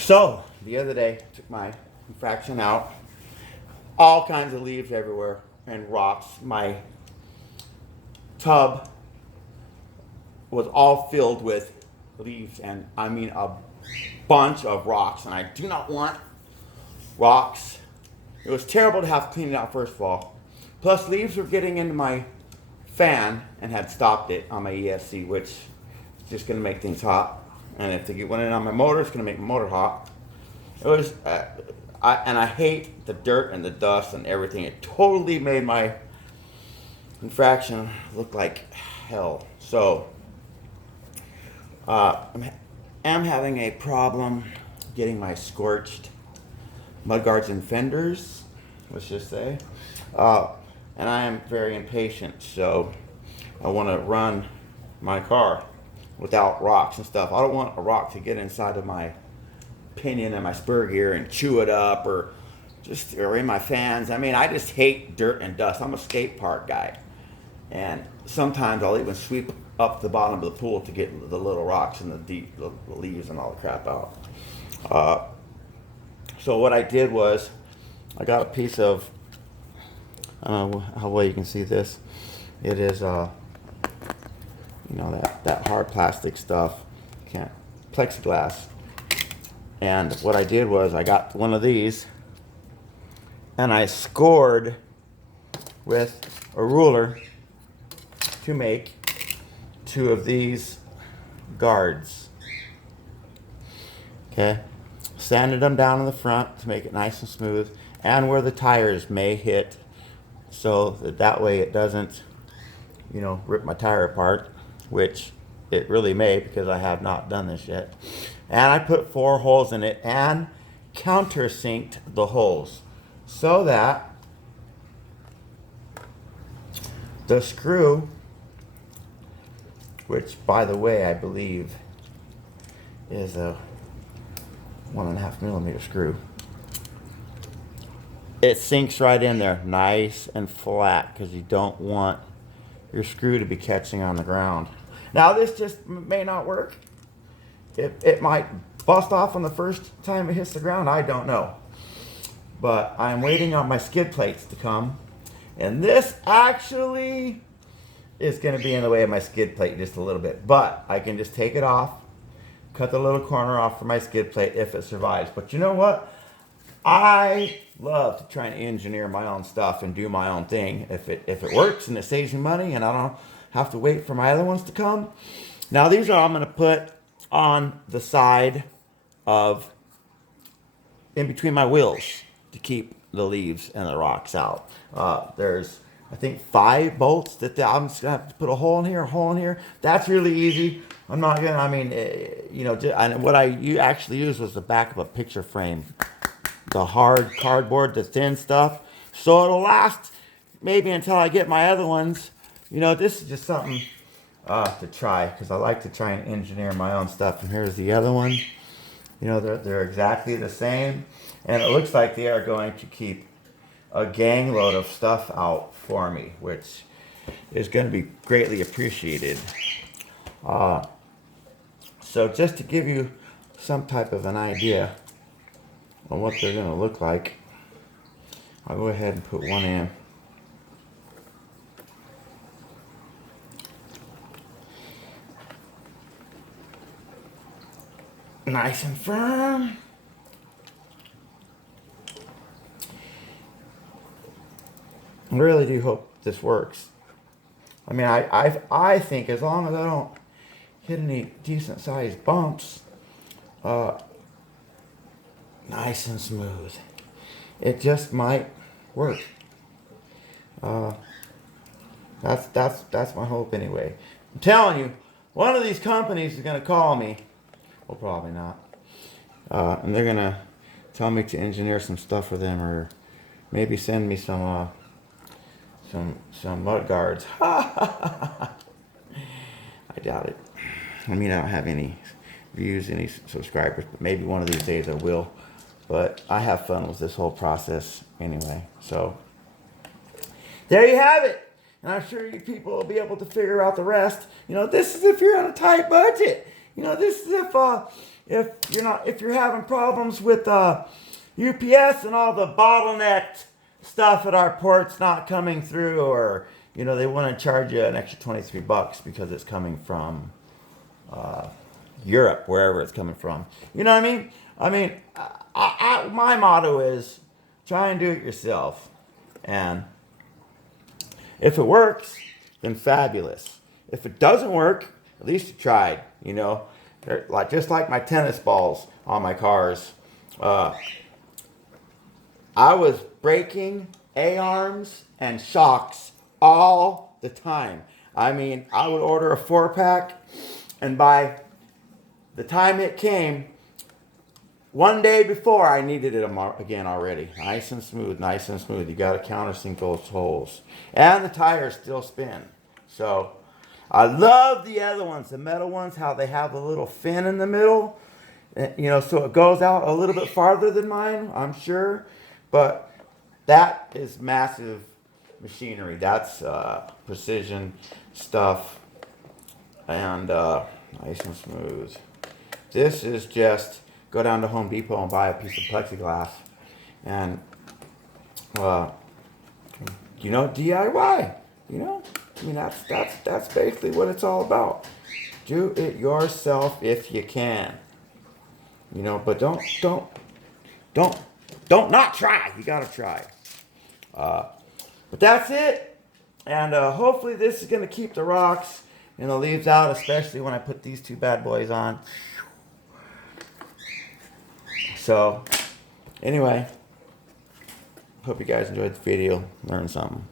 So, the other day, took my infraction out. All kinds of leaves everywhere and rocks. My tub was all filled with leaves, and I mean a bunch of rocks. And I do not want rocks. It was terrible to have to clean it out first of all. Plus, leaves were getting into my fan and had stopped it on my ESC, which is just going to make things hot. And if they get one in on my motor, it's going to make my motor hot. It was, I hate the dirt and the dust and everything. It totally made my infraction look like hell. So, I'm having a problem getting my scorched mudguards and fenders, let's just say. And I am very impatient, so I want to run my car without rocks and stuff. I don't want a rock to get inside of my pinion and my spur gear and chew it up, or in my fans. I mean, I just hate dirt and dust. I'm a skate park guy, and sometimes I'll even sweep up the bottom of the pool to get the little rocks and the leaves and all the crap out. So what I did was I got a piece of, I don't know how well you can see this. It is that hard plastic stuff, can't, plexiglass. And what I did was I got one of these and I scored with a ruler to make two of these guards. Okay, sanded them down in the front to make it nice and smooth, and where the tires may hit, so that way it doesn't, rip my tire apart, which it really may, because I have not done this yet. And I put 4 holes in it and countersinked the holes so that the screw, which by the way I believe is a 1.5 millimeter screw, it sinks right in there nice and flat, because you don't want your screw to be catching on the ground. Now this just may not work. It might bust off on the first time it hits the ground, I don't know. But I'm waiting on my skid plates to come, and this actually is going to be in the way of my skid plate just a little bit. But I can just take it off, cut the little corner off for my skid plate if it survives. But you know what? I love to try and engineer my own stuff and do my own thing. If it works and it saves me money and I don't have to wait for my other ones to come. Now these are I'm going to put on the side of, in between my wheels, to keep the leaves and the rocks out. There's, I think, 5 bolts that I'm just going to have to put a hole in here, a hole in here. That's really easy. I'm not going to, and what I actually used was the back of a picture frame. The hard cardboard, the thin stuff. So it'll last maybe until I get my other ones. This is just something to try, because I like to try and engineer my own stuff. And here's the other one. They're exactly the same. And it looks like they are going to keep a gang load of stuff out for me, which is going to be greatly appreciated. So just to give you some type of an idea on what they're going to look like, I'll go ahead and put one in. Nice and firm. I really do hope this works. I mean, I think as long as I don't hit any decent sized bumps, nice and smooth, it just might work. That's my hope anyway. I'm telling you, one of these companies is going to call me. Well, probably not. And they're going to tell me to engineer some stuff for them, or maybe send me some mud guards. I doubt it. I mean, I don't have any views, any subscribers, but maybe one of these days I will. But I have fun with this whole process anyway. So there you have it. And I'm sure you people will be able to figure out the rest. This is if you're on a tight budget. This is if you're having problems with UPS and all the bottlenecked stuff at our ports not coming through, or they want to charge you an extra $23 because it's coming from Europe, wherever it's coming from. You know what I mean? My motto is try and do it yourself, and if it works, then fabulous. If it doesn't work, at least you tried. They're just like my tennis balls on my cars. I was breaking A-arms and shocks all the time. I would order a 4-pack, and by the time it came, one day before, I needed it again already. Nice and smooth, nice and smooth. You got to countersink those holes. And the tires still spin. So, I love the other ones, the metal ones, how they have a little fin in the middle. So it goes out a little bit farther than mine, I'm sure. But that is massive machinery. That's precision stuff. And nice and smooth. This is just go down to Home Depot and buy a piece of plexiglass. And, DIY. That's basically what it's all about. Do it yourself if you can. But don't not try. You gotta try. But that's it. And hopefully this is gonna keep the rocks and the leaves out, especially when I put these two bad boys on. So, anyway, hope you guys enjoyed the video, learned something.